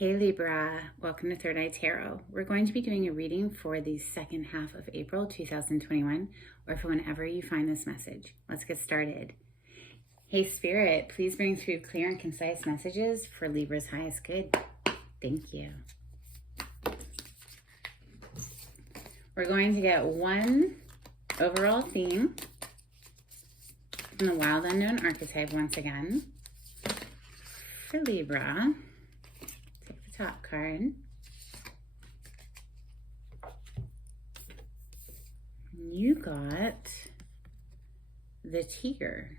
Hey Libra, welcome to Third Eye Tarot. We're going to be doing a reading for the second half of April 2021, or for whenever you find this message. Let's get started. Hey Spirit, please bring through clear and concise messages for Libra's highest good. Thank you. We're going to get one overall theme from the Wild Unknown archetype once again for Libra. Top card. You got the Tiger.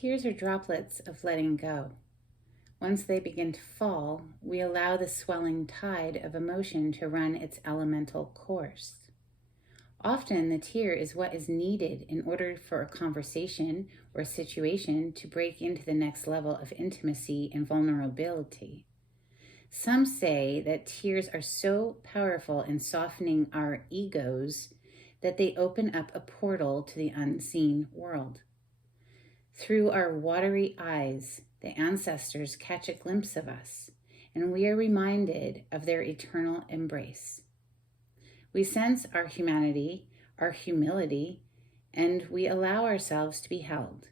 Tears are droplets of letting go. Once they begin to fall, we allow the swelling tide of emotion to run its elemental course. Often the tear is what is needed in order for a conversation or situation to break into the next level of intimacy and vulnerability. Some say that tears are so powerful in softening our egos that they open up a portal to the unseen world. Through our watery eyes, the ancestors catch a glimpse of us, and we are reminded of their eternal embrace. We sense our humanity, our humility, and we allow ourselves to be held.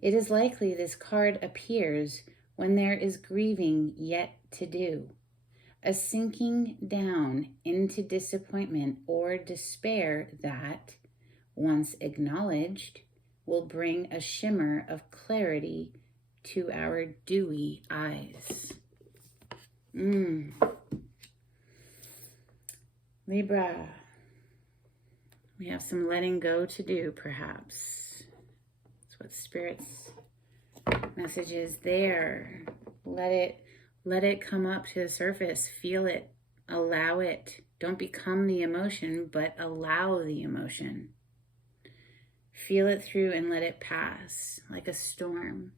It is likely this card appears when there is grieving yet to do, a sinking down into disappointment or despair that, once acknowledged, will bring a shimmer of clarity to our dewy eyes. Libra, we have some letting go to do, perhaps. That's what Spirit's message is there. Let it come up to the surface. Feel it. Allow it. Don't become the emotion, but allow the emotion. Feel it through and let it pass like a storm.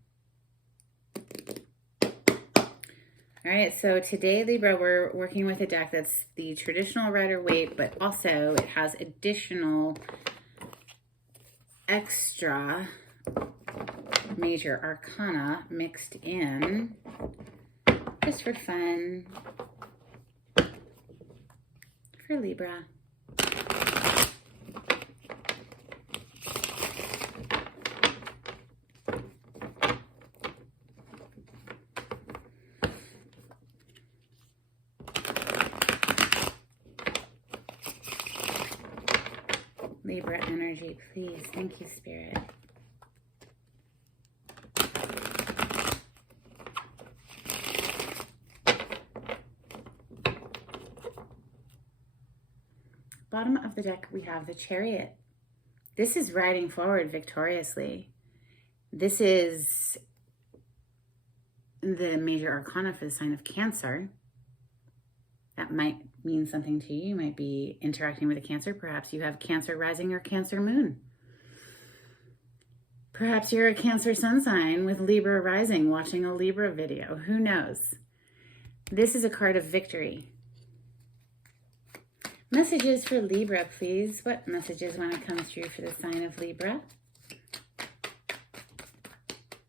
All right, so today, Libra, we're working with a deck that's the traditional Rider-Waite, but also it has additional extra major arcana mixed in just for fun for Libra. Libra energy, please. Thank you, Spirit. Bottom of the deck, we have the Chariot. This is riding forward victoriously. This is the major arcana for the sign of Cancer. That might mean something to you. You might be interacting with a Cancer. Perhaps you have Cancer rising or Cancer moon. Perhaps you're a Cancer sun sign with Libra rising, watching a Libra video. Who knows? This is a card of victory. Messages for Libra, please. What messages want to come through for the sign of Libra?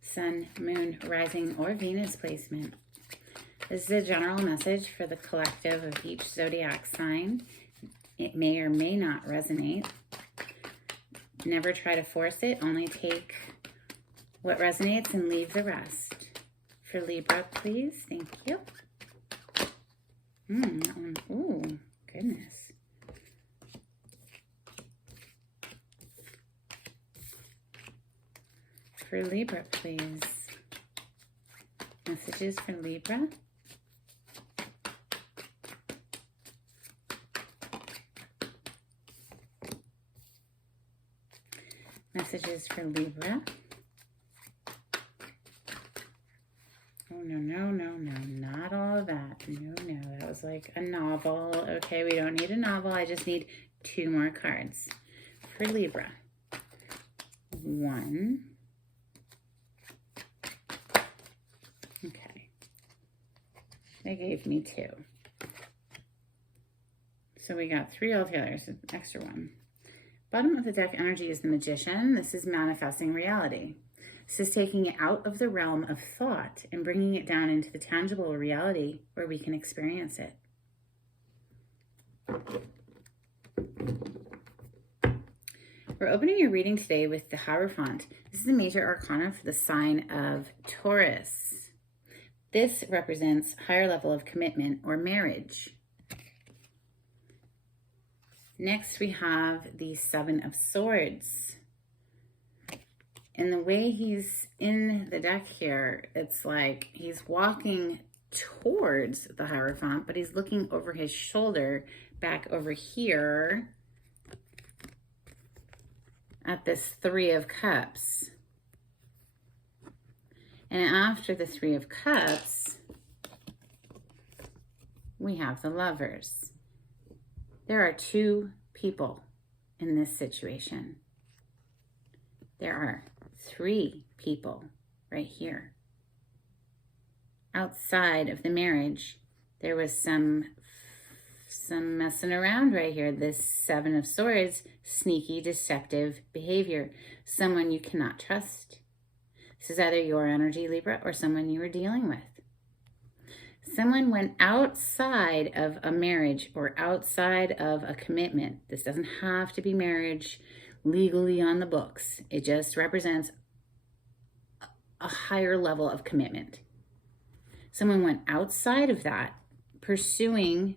Sun, moon, rising, or Venus placement. This is a general message for the collective of each zodiac sign. It may or may not resonate. Never try to force it. Only take what resonates and leave the rest. For Libra, please. Thank you. That one. Ooh, goodness. For Libra, please. Messages for Libra. Messages for Libra. no, not all of that. No, that was like a novel. Okay, we don't need a novel. I just need 2 more cards for Libra. 1. Okay. They gave me 2. So we got 3 altogether, so an extra 1. Bottom of the deck energy is the Magician. This is manifesting reality. This is taking it out of the realm of thought and bringing it down into the tangible reality where we can experience it. We're opening your reading today with the Hierophant. This is a major arcana for the sign of Taurus. This represents higher level of commitment or marriage. Next, we have the 7 of Swords. And the way he's in the deck here, it's like he's walking towards the Hierophant, but he's looking over his shoulder back over here at this 3 of Cups. And after the 3 of Cups, we have the Lovers. There are 2 people in this situation. There are 3 people right here. Outside of the marriage, there was some messing around right here. This 7 of Swords, sneaky, deceptive behavior. Someone you cannot trust. This is either your energy, Libra, or someone you were dealing with. Someone went outside of a marriage or outside of a commitment. This doesn't have to be marriage legally on the books. It just represents a higher level of commitment. Someone went outside of that, pursuing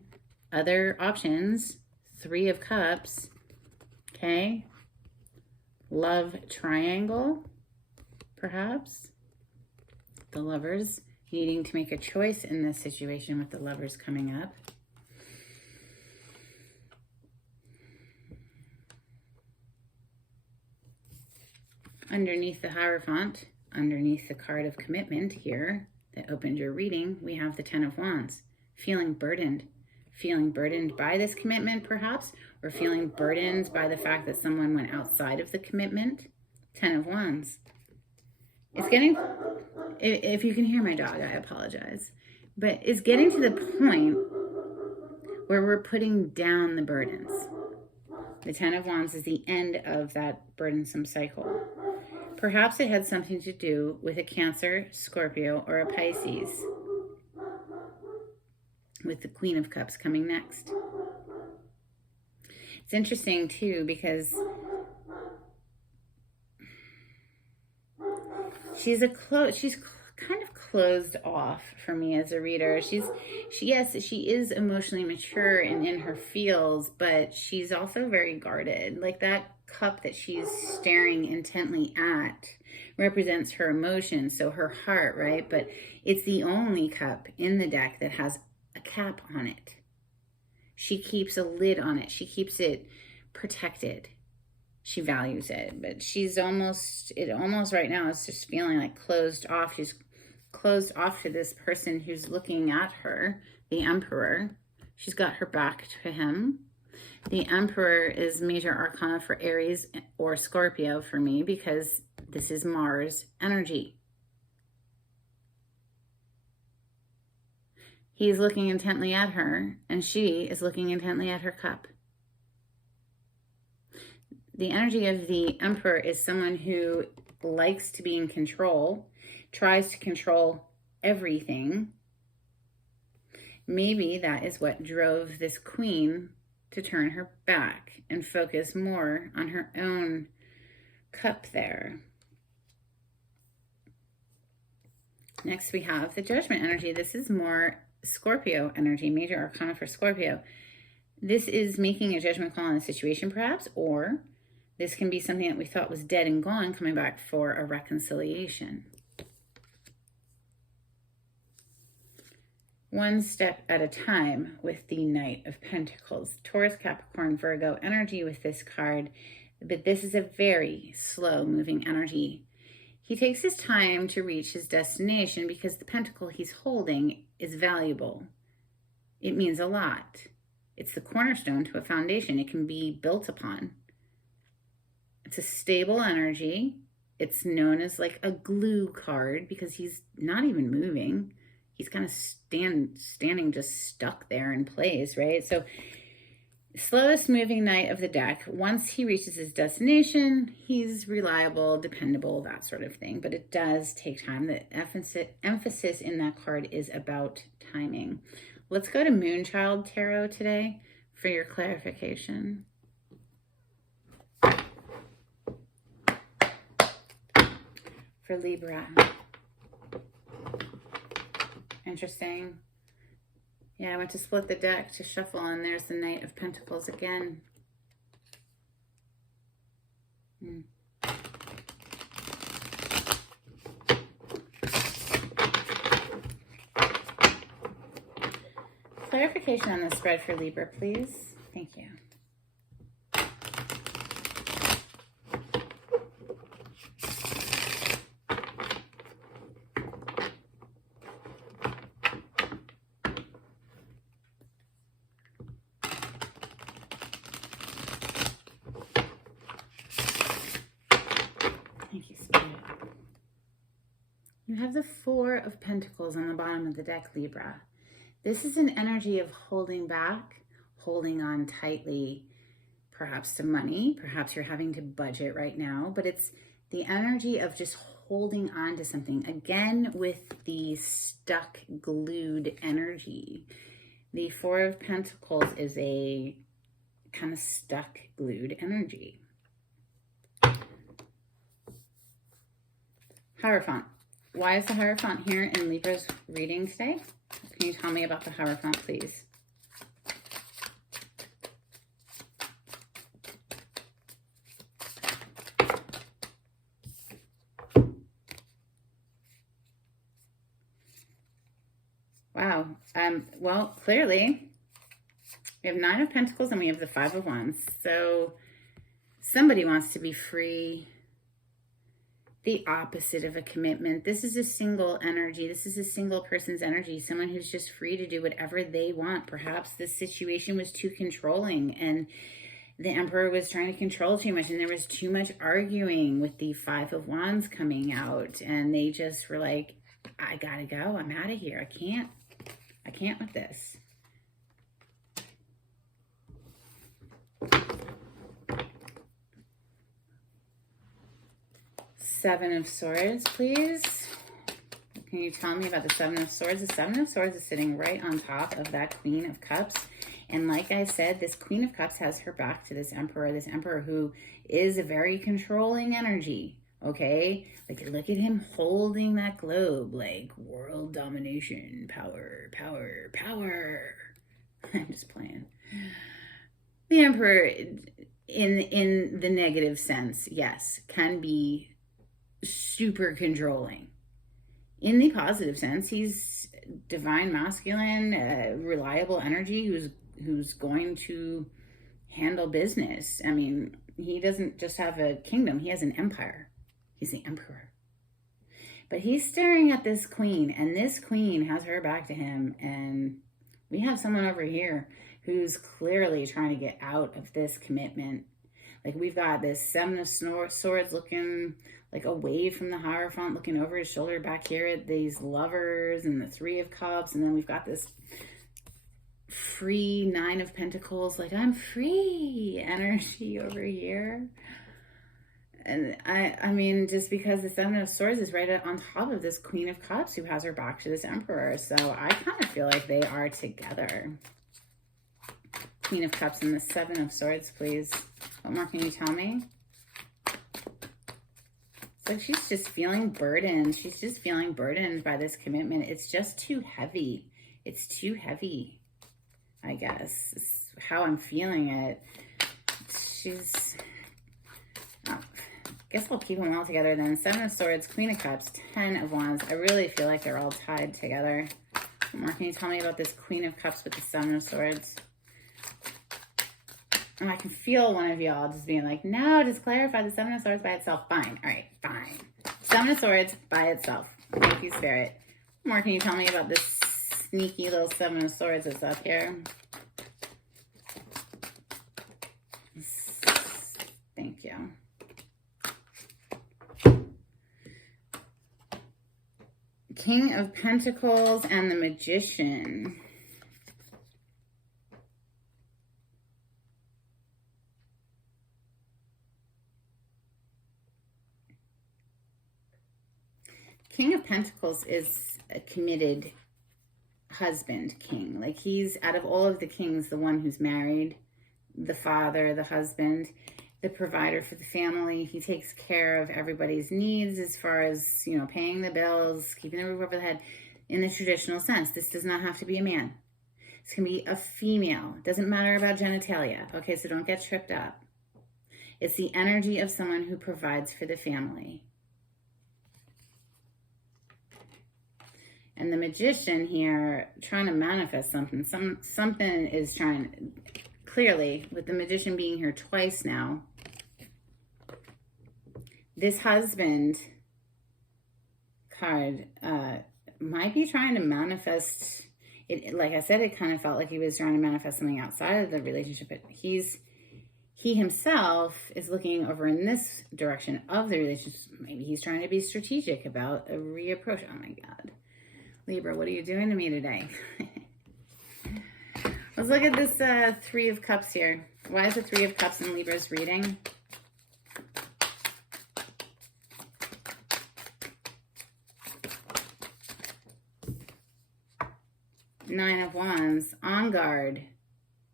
other options. 3 of Cups, okay? Love triangle, perhaps. The Lovers needing to make a choice in this situation with the Lovers coming up. Underneath the Hierophant, underneath the card of commitment here that opened your reading, we have the 10 of Wands. Feeling burdened by this commitment perhaps, or feeling burdened by the fact that someone went outside of the commitment. 10 of Wands. It's getting, if you can hear my dog, I apologize, but it's getting to the point where we're putting down the burdens. The 10 of Wands is the end of that burdensome cycle. Perhaps it had something to do with a Cancer, Scorpio, or a Pisces, with the Queen of Cups coming next. It's interesting too, because she's kind of closed off for me as a reader. She is emotionally mature and in her feels, but she's also very guarded. Like that cup that she's staring intently at represents her emotions, so her heart, right? But it's the only cup in the deck that has a cap on it. She keeps a lid on it. She keeps it protected. She values it, but she's almost right now is just feeling like closed off. She's closed off to this person who's looking at her, the Emperor. She's got her back to him. The Emperor is major arcana for Aries or Scorpio for me, because this is Mars energy. He's looking intently at her, and she is looking intently at her cup. The energy of the Emperor is someone who likes to be in control, tries to control everything. Maybe that is what drove this Queen to turn her back and focus more on her own cup there. Next, we have the Judgment energy. This is more Scorpio energy, major arcana for Scorpio. This is making a judgment call on a situation, perhaps, or this can be something that we thought was dead and gone coming back for a reconciliation. One step at a time with the Knight of Pentacles. Taurus, Capricorn, Virgo energy with this card, but this is a very slow moving energy. He takes his time to reach his destination because the pentacle he's holding is valuable. It means a lot. It's the cornerstone to a foundation. It can be built upon. It's a stable energy. It's known as like a glue card because he's not even moving. He's kind of standing just stuck there in place, right? So slowest moving knight of the deck. Once he reaches his destination, he's reliable, dependable, that sort of thing. But it does take time. The emphasis in that card is about timing. Let's go to Moonchild Tarot today for your clarification. For Libra. Interesting. Yeah, I went to split the deck to shuffle, and there's the Knight of Pentacles again. Clarification on the spread for Libra, please. Thank you. Thank you, Spirit. You have the Four of Pentacles on the bottom of the deck, Libra. This is an energy of holding back, holding on tightly, perhaps to money. Perhaps you're having to budget right now, but it's the energy of just holding on to something. Again, with the stuck, glued energy. The Four of Pentacles is a kind of stuck, glued energy. Hierophant. Why is the Hierophant here in Libra's reading today? Can you tell me about the Hierophant, please? Wow. Well, clearly, we have Nine of Pentacles and we have the Five of Wands. So somebody wants to be free. The opposite of a commitment. This is a single energy. This is a single person's energy. Someone who's just free to do whatever they want. Perhaps this situation was too controlling and the Emperor was trying to control too much and there was too much arguing with the Five of Wands coming out. And they just were like, I gotta go. I'm out of here. I can't with this. Seven of Swords, please. Can you tell me about the Seven of Swords? The Seven of Swords is sitting right on top of that Queen of Cups. And like I said, this Queen of Cups has her back to this Emperor who is a very controlling energy, okay? Like, look at him holding that globe, like, world domination, power, power, power. I'm just playing. The Emperor, in the negative sense, yes, can be super controlling. In the positive sense, he's divine masculine, reliable energy who's going to handle business. I mean, he doesn't just have a kingdom, he has an empire. He's the Emperor. But he's staring at this queen, and this queen has her back to him, and we have someone over here who's clearly trying to get out of this commitment. Like, we've got this Seven of Swords looking like away from the Hierophant, looking over his shoulder back here at these lovers and the Three of Cups. And then we've got this free Nine of Pentacles, like, I'm free energy over here. And I mean, just because the Seven of Swords is right on top of this Queen of Cups who has her back to this Emperor. So I kind of feel like they are together. Queen of Cups and the Seven of Swords, please. What more can you tell me? It's like she's just feeling burdened. She's just feeling burdened by this commitment. It's just too heavy. It's too heavy, I guess. It's how I'm feeling it. She's... Oh, I guess we'll keep them all together then. Seven of Swords, Queen of Cups, Ten of Wands. I really feel like they're all tied together. What more can you tell me about this Queen of Cups with the Seven of Swords? And I can feel one of y'all just being like, no, just clarify the Seven of Swords by itself. Fine. All right, fine. Seven of Swords by itself. Thank you, Spirit. What more can you tell me about this sneaky little Seven of Swords that's up here? Thank you. King of Pentacles and the Magician. King of Pentacles is a committed husband king. Like, he's, out of all of the kings, the one who's married, the father, the husband, the provider for the family. He takes care of everybody's needs as far as, you know, paying the bills, keeping the roof over the head in the traditional sense. This does not have to be a man. This can be a female. It doesn't matter about genitalia. Okay, so don't get tripped up. It's the energy of someone who provides for the family. And the Magician here, trying to manifest something. Something is trying, clearly, with the Magician being here twice now, this husband card might be trying to manifest it. Like I said, it kind of felt like he was trying to manifest something outside of the relationship, but he himself is looking over in this direction of the relationship. Maybe he's trying to be strategic about a reapproach. Oh my God. Libra, what are you doing to me today? Let's look at this Three of Cups here. Why is the Three of Cups in Libra's reading? Nine of Wands, on guard.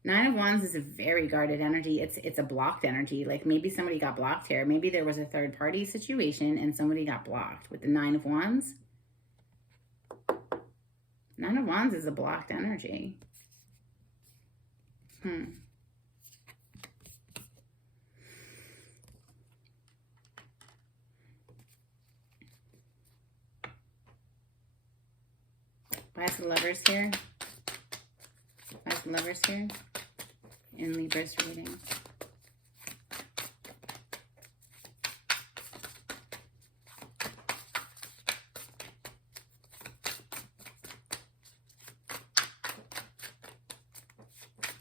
Nine of Wands is a very guarded energy. It's a blocked energy. Like, maybe somebody got blocked here. Maybe there was a third party situation and somebody got blocked with the Nine of Wands. Nine of Wands is a blocked energy. Why is the Lovers here? Why is the Lovers here in Libra's reading?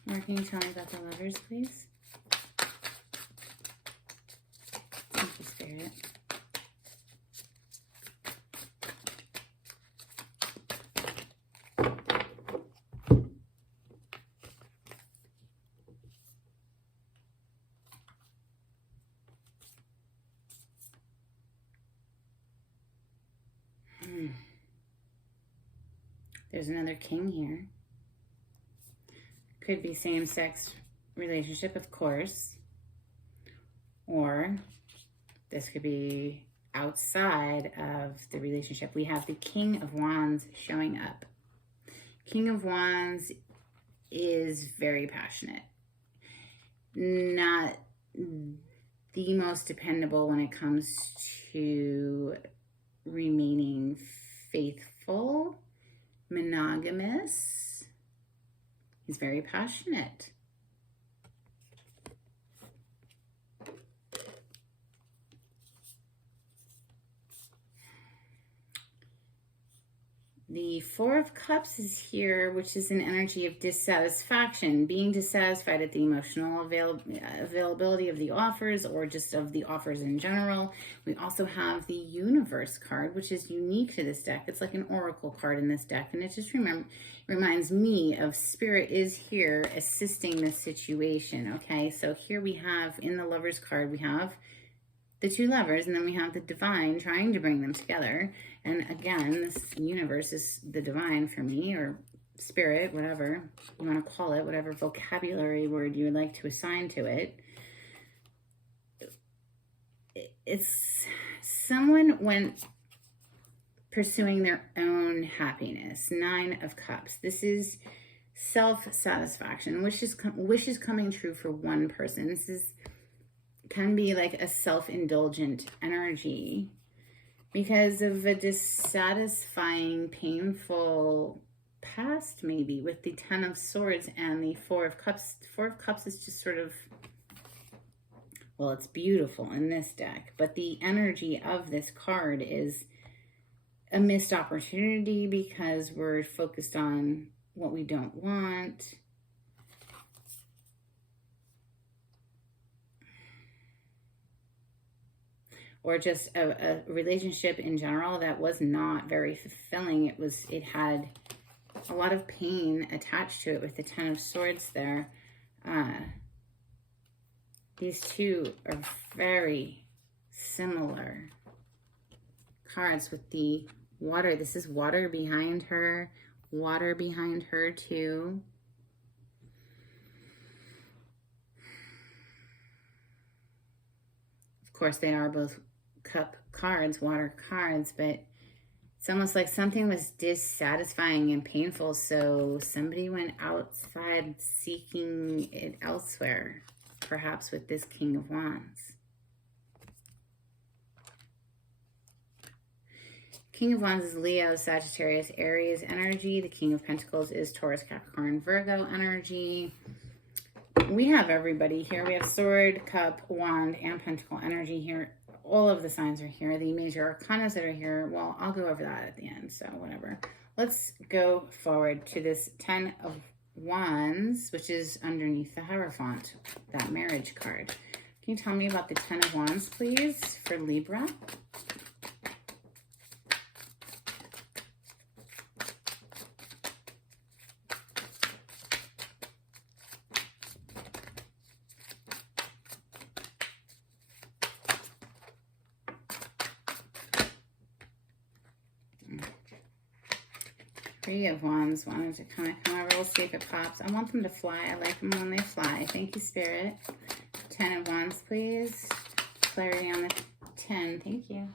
More, can you tell me about the Lovers, please? Thank you, Spirit. There's another King here. Could be same-sex relationship, of course. Or this could be outside of the relationship. We have the King of Wands showing up. King of Wands is very passionate. Not the most dependable when it comes to remaining faithful, monogamous. He's very passionate. The Four of Cups is here, which is an energy of dissatisfaction, being dissatisfied at the emotional availability of the offers or just of the offers in general. We also have the Universe card, which is unique to this deck. It's like an oracle card in this deck, and it just reminds me of Spirit is here assisting this situation, okay? So here we have, in the Lovers card, we have the two lovers, and then we have the divine trying to bring them together. And again, this universe is the divine for me, or spirit, whatever you want to call it, whatever vocabulary word you would like to assign to it. It's someone went pursuing their own happiness. Nine of Cups. This is self-satisfaction. Wishes coming true for one person. This can be like a self-indulgent energy because of a dissatisfying, painful past, maybe, with the Ten of Swords and the Four of Cups. Four of Cups is just sort of Well, it's beautiful in this deck, but the energy of this card is a missed opportunity because we're focused on what we don't want. Or just a relationship in general that was not very fulfilling. It had a lot of pain attached to it with the Ten of Swords there. These two are very similar cards with the water. This is water behind her too. Of course, they are both cup cards, water cards, but it's almost like something was dissatisfying and painful, so somebody went outside seeking it elsewhere, perhaps with this King of Wands. King of Wands is Leo, Sagittarius, Aries energy. The King of Pentacles is Taurus, Capricorn, Virgo energy. We have everybody here. We have Sword, Cup, Wand, and Pentacle energy here. All of the signs are here. The major arcanas that are here, well, I'll go over that at the end, so whatever. Let's go forward to this 10 of Wands, which is underneath the Hierophant, that marriage card. Can you tell me about the 10 of Wands, please, for Libra? Three of Wands wanted to kind of come over. We'll see if it pops. I want them to fly. I like them when they fly. Thank you, Spirit. 10 of Wands, please. Clarity on the 10. Thank you.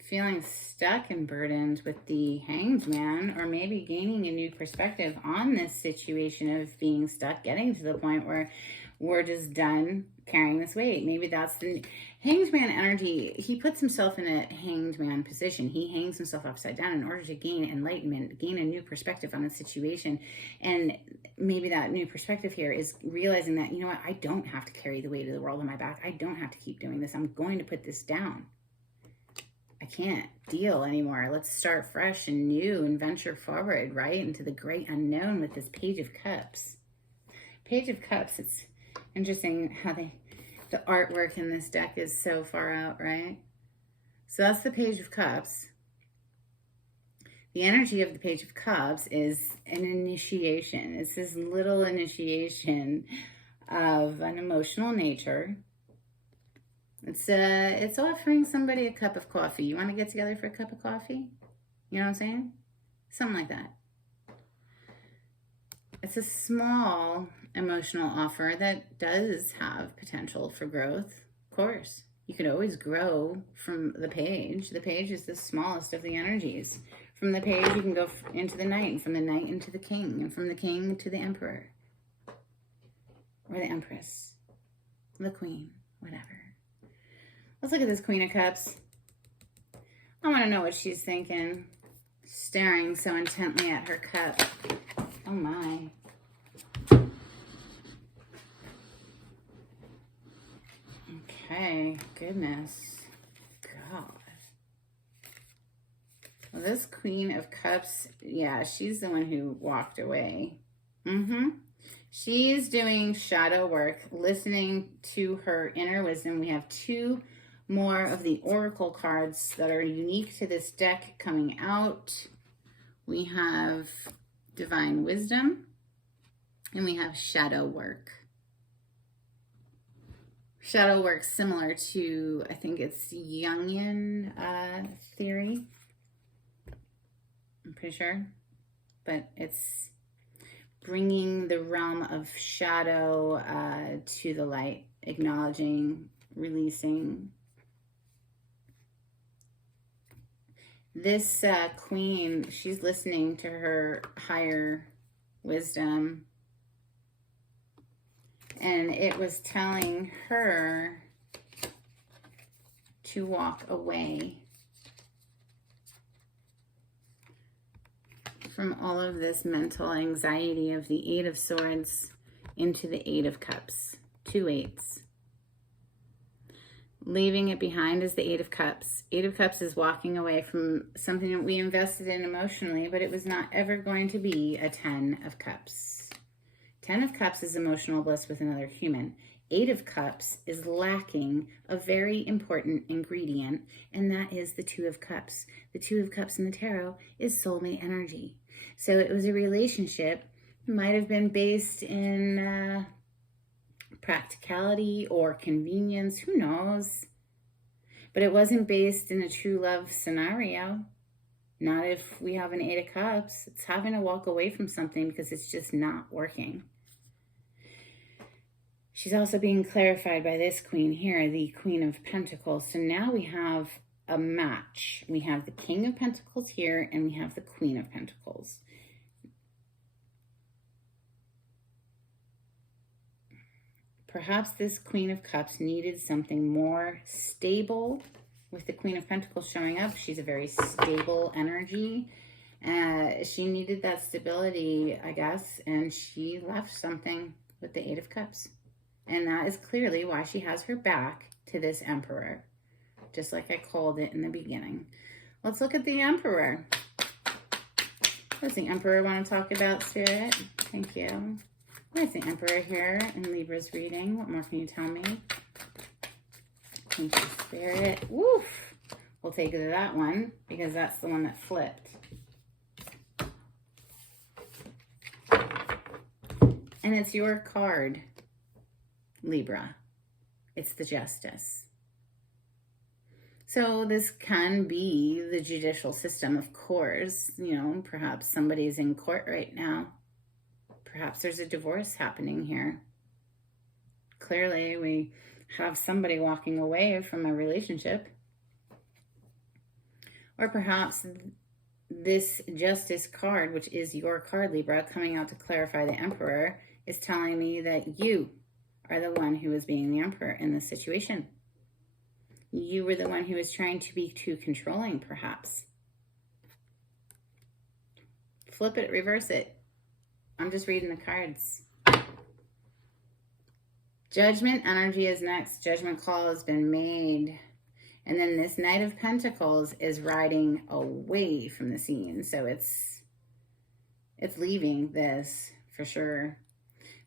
Feeling stuck and burdened with the Hanged Man, or maybe gaining a new perspective on this situation of being stuck, getting to the point where we're just done carrying this weight. Maybe that's the Hanged Man energy. He puts himself in a Hanged Man position. He hangs himself upside down in order to gain enlightenment, gain a new perspective on the situation. And maybe that new perspective here is realizing that, you know what, I don't have to carry the weight of the world on my back. I don't have to keep doing this. I'm going to put this down. I can't deal anymore. Let's start fresh and new and venture forward, right, into the great unknown with this Page of Cups. Page of Cups, it's interesting how the artwork in this deck is so far out, right? So that's the Page of Cups. The energy of the Page of Cups is an initiation. It's this little initiation of an emotional nature. It's offering somebody a cup of coffee. You want to get together for a cup of coffee? You know what I'm saying? Something like that. It's a small emotional offer that does have potential for growth. Of course, you could always grow from the Page. The Page is the smallest of the energies. From the Page, you can go into the Knight, and from the Knight into the King, and from the King to the Emperor, or the Empress, the Queen, whatever. Let's look at this Queen of Cups. I want to know what she's thinking, staring so intently at her cup. Oh my. Okay, goodness. God. Well, this Queen of Cups, yeah, she's the one who walked away. She's doing shadow work, listening to her inner wisdom. We have two more of the oracle cards that are unique to this deck coming out. We have Divine Wisdom, and we have Shadow Work. Shadow work similar to, I think it's Jungian theory. I'm pretty sure. But it's bringing the realm of shadow to the light, acknowledging, releasing. This queen, she's listening to her higher wisdom, and it was telling her to walk away from all of this mental anxiety of the Eight of Swords into the Eight of Cups. 2 eights. Leaving it behind is the Eight of Cups. Eight of Cups is walking away from something that we invested in emotionally, but it was not ever going to be a 10 of Cups. 10 of Cups is emotional bliss with another human. 8 of Cups is lacking a very important ingredient, and that is the 2 of Cups. The 2 of Cups in the tarot is soulmate energy. So it was a relationship, might have been based in practicality or convenience, who knows? But it wasn't based in a true love scenario. Not if we have an 8 of Cups. It's having to walk away from something because it's just not working. She's also being clarified by this queen here, the Queen of Pentacles. So now we have a match. We have the King of Pentacles here, and we have the Queen of Pentacles. Perhaps this Queen of Cups needed something more stable with the Queen of Pentacles showing up. She's a very stable energy. She needed that stability, I guess, and she left something with the Eight of Cups. And that is clearly why she has her back to this Emperor, just like I called it in the beginning. Let's look at the Emperor. What does the Emperor want to talk about, Spirit? Thank you. There's the Emperor here in Libra's reading. What more can you tell me? Thank you, Spirit. Woof! We'll take that one because that's the one that flipped. And it's your card, Libra. It's the Justice. So this can be the judicial system, of course. You know, perhaps somebody's in court right now. Perhaps there's a divorce happening here. Clearly, we have somebody walking away from a relationship. Or perhaps this Justice card, which is your card, Libra, coming out to clarify the Emperor, is telling me that you are the one who is being the Emperor in this situation. You were the one who was trying to be too controlling, perhaps. Flip it, reverse it. I'm just reading the cards. Judgment energy is next. Judgment call has been made. And then this Knight of Pentacles is riding away from the scene. So it's leaving this for sure.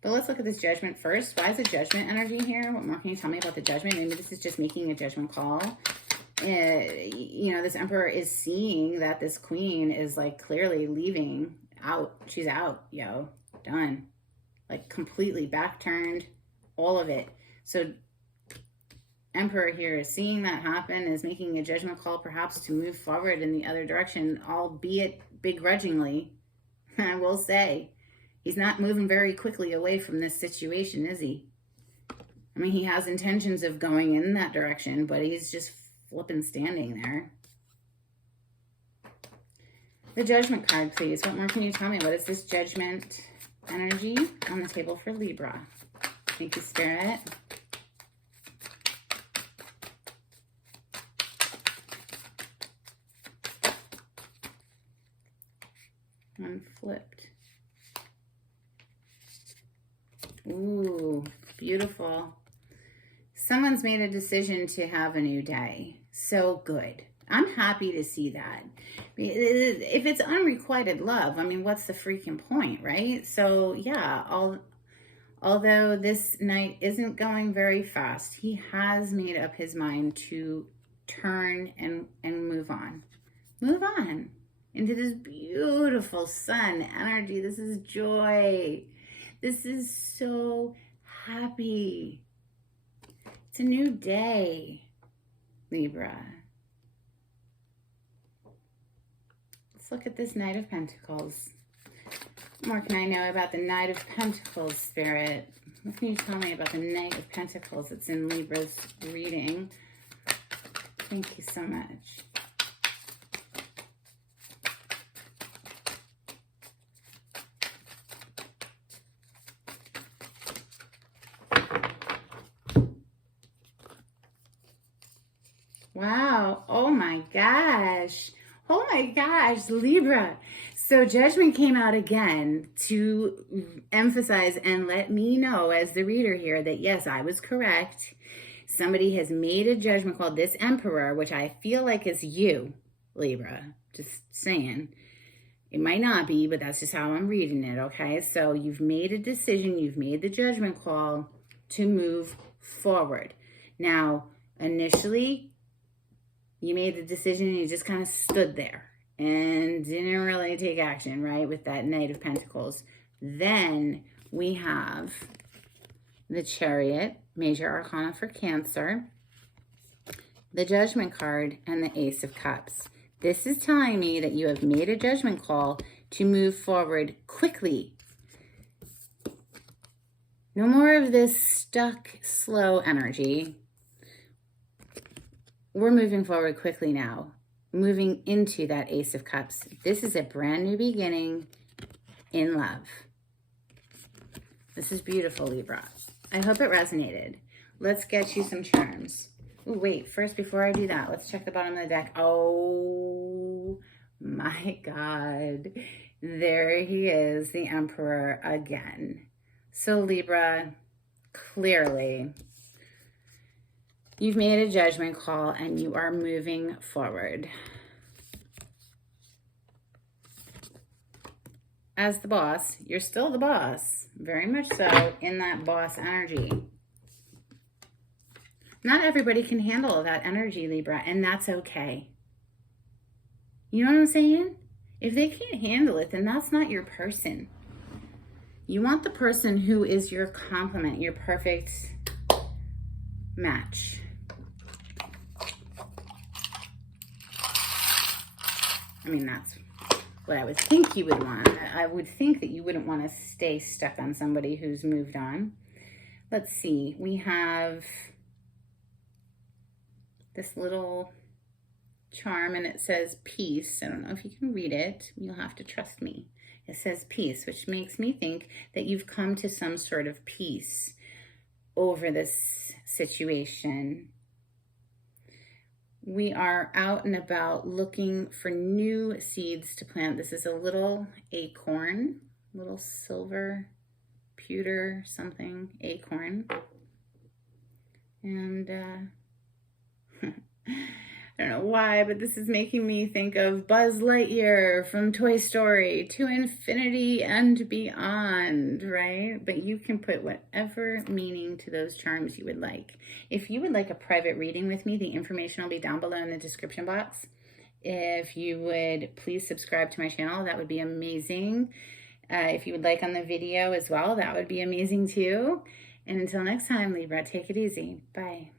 But let's look at this Judgment first. Why is the Judgment energy here? What more can you tell me about the Judgment? Maybe this is just making a judgment call. You know, this Emperor is seeing that this Queen is like clearly leaving. Out. She's out, yo. Done. Like completely back turned. All of it. So Emperor here is seeing that happen, is making a judgment call perhaps to move forward in the other direction, albeit begrudgingly. I will say, he's not moving very quickly away from this situation, is he? I mean, he has intentions of going in that direction, but he's just flipping standing there. The Judgment card, please. What more can you tell me? What is this Judgment energy on the table for Libra? Thank you, Spirit. One flipped. Ooh, beautiful. Someone's made a decision to have a new day. So good. I'm happy to see that. If it's unrequited love, I mean, what's the freaking point, right? So yeah, although this Knight isn't going very fast, he has made up his mind to turn and move on. Move on into this beautiful sun energy. This is joy. This is so happy. It's a new day, Libra. Let's look at this Knight of Pentacles. What more can I know about the Knight of Pentacles, Spirit? What can you tell me about the Knight of Pentacles that's in Libra's reading? Thank you so much. Wow. Oh my gosh. Oh my gosh, Libra. So judgment came out again to emphasize and let me know as the reader here that yes, I was correct. Somebody has made a judgment called this Emperor, which I feel like is you, Libra. Just saying. It might not be, but that's just how I'm reading it, okay? So you've made a decision, you've made the judgment call to move forward. Now, initially, you made the decision and you just kind of stood there and didn't really take action, right? With that Knight of Pentacles. Then we have the Chariot, Major Arcana for Cancer, the Judgment card, and the Ace of Cups. This is telling me that you have made a judgment call to move forward quickly. No more of this stuck, slow energy. We're moving forward quickly now, moving into that Ace of Cups. This is a brand new beginning in love. This is beautiful, Libra. I hope it resonated. Let's get you some charms. Ooh, wait, first, before I do that, let's check the bottom of the deck. Oh my God. There he is, the Emperor again. So Libra, clearly, you've made a judgment call and you are moving forward. As the boss, you're still the boss, very much so, in that boss energy. Not everybody can handle that energy, Libra, and that's okay. You know what I'm saying? If they can't handle it, then that's not your person. You want the person who is your complement, your perfect match. I mean, that's what I would think you would want. I would think that you wouldn't want to stay stuck on somebody who's moved on. Let's see. We have this little charm and it says peace. I don't know if you can read it. You'll have to trust me. It says peace, which makes me think that you've come to some sort of peace over this situation. We are out and about looking for new seeds to plant. This is a little acorn, little silver, pewter something acorn. And I don't know why, but this is making me think of Buzz Lightyear from Toy Story, to infinity and beyond, right? But you can put whatever meaning to those charms you would like. If you would like a private reading with me, the information will be down below in the description box. If you would please subscribe to my channel, that would be amazing. If you would like on the video as well, that would be amazing too. And until next time, Libra, take it easy. Bye.